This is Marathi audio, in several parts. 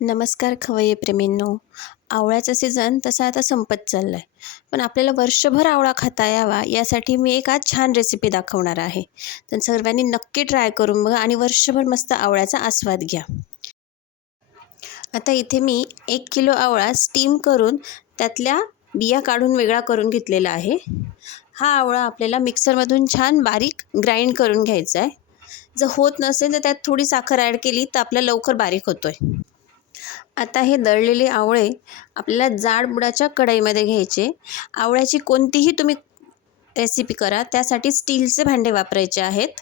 नमस्कार खवय्ये प्रेमींनो. आवळ्याचा सीझन तसा आता संपत चालला आहे. पण आपल्याला वर्षभर आवळा खाता यावा यासाठी मी एक आज छान रेसिपी दाखवणार आहे. तर सर्वांनी नक्की ट्राय करून बघा आणि वर्षभर मस्त आवळ्याचा आस्वाद घ्या. आता इथे मी 1 किलो आवळा स्टीम करून त्यातल्या बिया काढून वेगळा करून घेतलेला आहे. हा आवळा आपल्याला मिक्सरमधून छान बारीक ग्राइंड करून घ्यायचा आहे. जर होत नसेल तर त्यात थोडी साखर ॲड केली तर आपला लवकर बारीक होतोय. आता हे दळलेले आवळे आपल्याला जाड बुडाच्या कढईमध्ये घ्यायचे. आवळ्याची कोणतीही तुम्ही रेसिपी करा त्यासाठी स्टीलचे भांडे वापरायचे आहेत.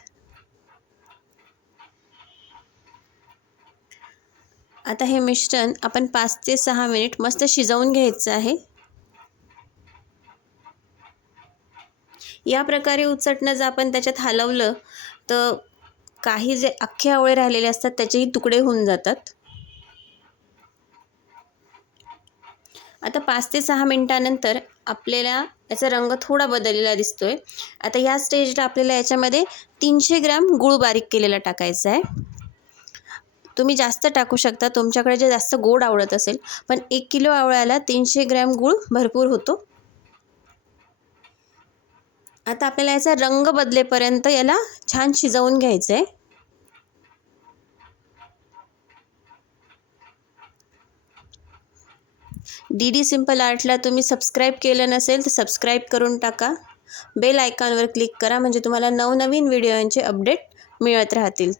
आता हे मिश्रण आपण 5 ते 6 मिनिट मस्त शिजवून घ्यायचं आहे. या प्रकारे उचटणं जर आपण त्याच्यात हलवलं तर काही जे अख्खे आवळे राहिलेले असतात त्याचेही तुकडे होऊन जातात. आता 5 ते 6 मिनिटांनंतर आपल्याला याचा रंग थोडा बदललेला दिसतोय. आता या स्टेजला आपल्याला याच्यामध्ये 300 ग्रॅम गूळ बारीक केलेला टाकायचा आहे. तुम्ही जास्त टाकू शकता तुमच्याकडे जे जास्त गोड आवडत असेल, पण 1 किलो आवळ्याला 300 ग्रॅम गूळ भरपूर होतो. आता आपल्याला याचा रंग बदलेपर्यंत याला छान शिजवून घ्यायचं आहे. डी सिंपल आर्टला तुम्ही सबस्क्राईब केलं नसेल तर सबस्क्राईब करून टाका. बेल आयकॉनवर क्लिक करा म्हणजे तुम्हाला नवनवीन व्हिडिओंचे अपडेट मिळत राहतील.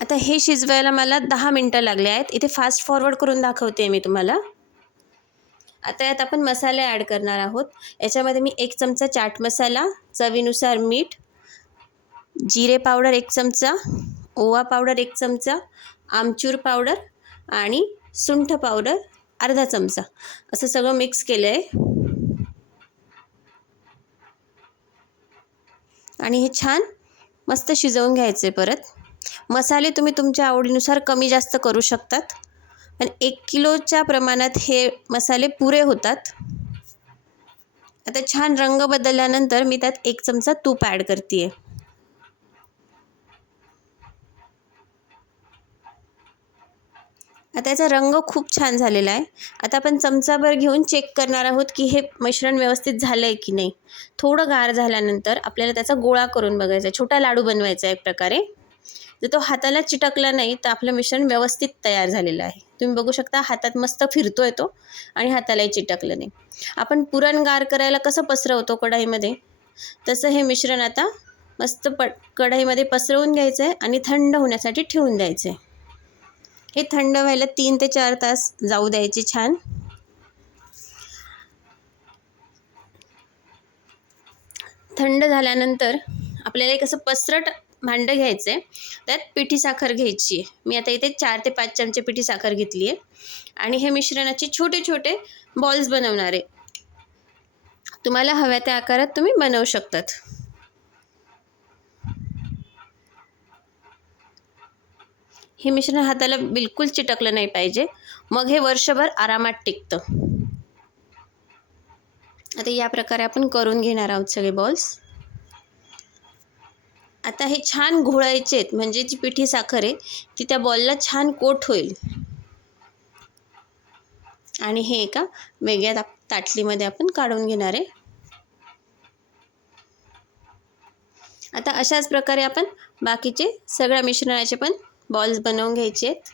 आता हे शिजवायला मला 10 मिनटं लागले आहेत. इथे फास्ट फॉरवर्ड करून दाखवते मी तुम्हाला. आता यात आपण मसाले ॲड करणार आहोत. याच्यामध्ये मी 1 चमचा चाट मसाला, चवीनुसार मीठ, जिरे पावडर 1 चमचा, ओवा पावडर 1 चमचा, आमचूर पावडर आणि सुंठ पावडर अर्धा चमचा असं सगळं मिक्स केलं आहे. आणि हे छान मस्त शिजवून घ्यायचे. परत मसाले तुम्ही तुमच्या आवडीनुसार कमी जास्त करू शकतात, पण 1 किलोच्या प्रमाणात हे मसाले पुरे होतात. आता छान रंग बदलल्यानंतर मी त्यात 1 चमचा तूप ॲड करते. आता याचा रंग खूप छान झालेला आहे. आता आपण चमचाभर घेऊन चेक करणार आहोत की हे मिश्रण व्यवस्थित झालं आहे की नाही. थोडं गार झाल्यानंतर आपल्याला त्याचा गोळा करून बघायचा आहे. छोटा लाडू बनवायचा आहे एक प्रकारे. जर तो हाताला चिटकला नाही तर आपलं मिश्रण व्यवस्थित तयार झालेलं आहे. तुम्ही बघू शकता हातात मस्त फिरतोय तो आणि हातालाही चिटकलं नाही. आपण पुरण गार करायला कसं पसरवतो कढईमध्ये, तसं हे मिश्रण आता मस्त कढईमध्ये पसरवून घ्यायचं आहे आणि थंड होण्यासाठी ठेवून द्यायचं आहे. हे थंड व्हायला 3 ते 4 तास जाऊ द्यायचे छान. थंड झाल्यानंतर आपल्याला एक असं पसरट भांडं घ्यायचं आहे. त्यात पिठी साखर घ्यायची आहे. मी आता इथे 4 ते 5 चमचे पिठी साखर घेतली आहे आणि हे मिश्रणाचे छोटे छोटे बॉल्स बनवणार आहे. तुम्हाला हव्या त्या आकारात तुम्ही बनवू शकतात. हे मिश्रण हाताला बिलकुल चिटकलं नाही पाहिजे, मग हे वर्षभर आरामात टिकतं. आता या प्रकारे आपण करून घेणार आहोत सगळे बॉल्स. आता हे छान घोळायचे आहेत म्हणजे जी पिठी साखर आहे ती त्या बॉलला छान कोट होईल. आणि हे एका वेगळ्या ताटलीमध्ये आपण काढून घेणार आहे. आता अशाच प्रकारे आपण बाकीचे सगळ्या मिश्रणाचे पण बॉल्स बनवून घ्यायचे आहेत.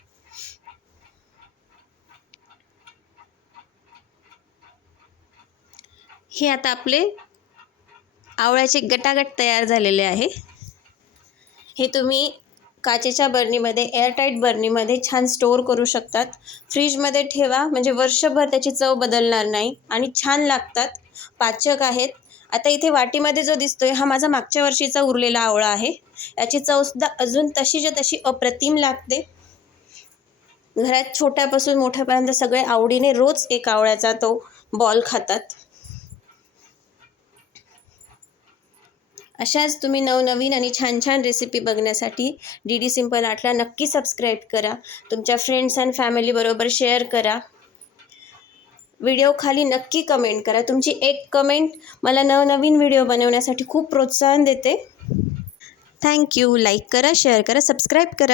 हे आता आपले आवळ्याचे गटागट तयार झालेले आहे. हे तुम्ही काचेच्या बरणीमध्ये, एअरटाईट बरणीमध्ये छान स्टोअर करू शकतात. फ्रीजमध्ये ठेवा म्हणजे वर्षभर त्याची चव बदलणार नाही आणि छान लागतात, पाचक आहेत. आता इथे वाटीमध्ये जो दिसतोय हा माझा मागच्या वर्षीचा उरलेला आवळा आहे. याची चवसुद्धा अजून तशीच्या तशी अप्रतिम लागते. घरात छोट्यापासून मोठ्यापर्यंत सगळे आवडीने रोज एक आवळ्याचा तो बॉल खातात. अशाच तुम्ही नवनवीन आणि छान छान रेसिपी बघण्यासाठी डी सिंपल आर्टला नक्की सबस्क्राईब करा. तुमच्या फ्रेंड्स अँड फॅमिलीबरोबर शेअर करा. व्हिडिओ खाली नक्की कमेंट करा. तुमची एक कमेंट मला नवनवीन व्हिडिओ बनवण्यासाठी खूप प्रोत्साहन देते. थँक्यू. लाईक करा, शेअर करा, सबस्क्राईब करा.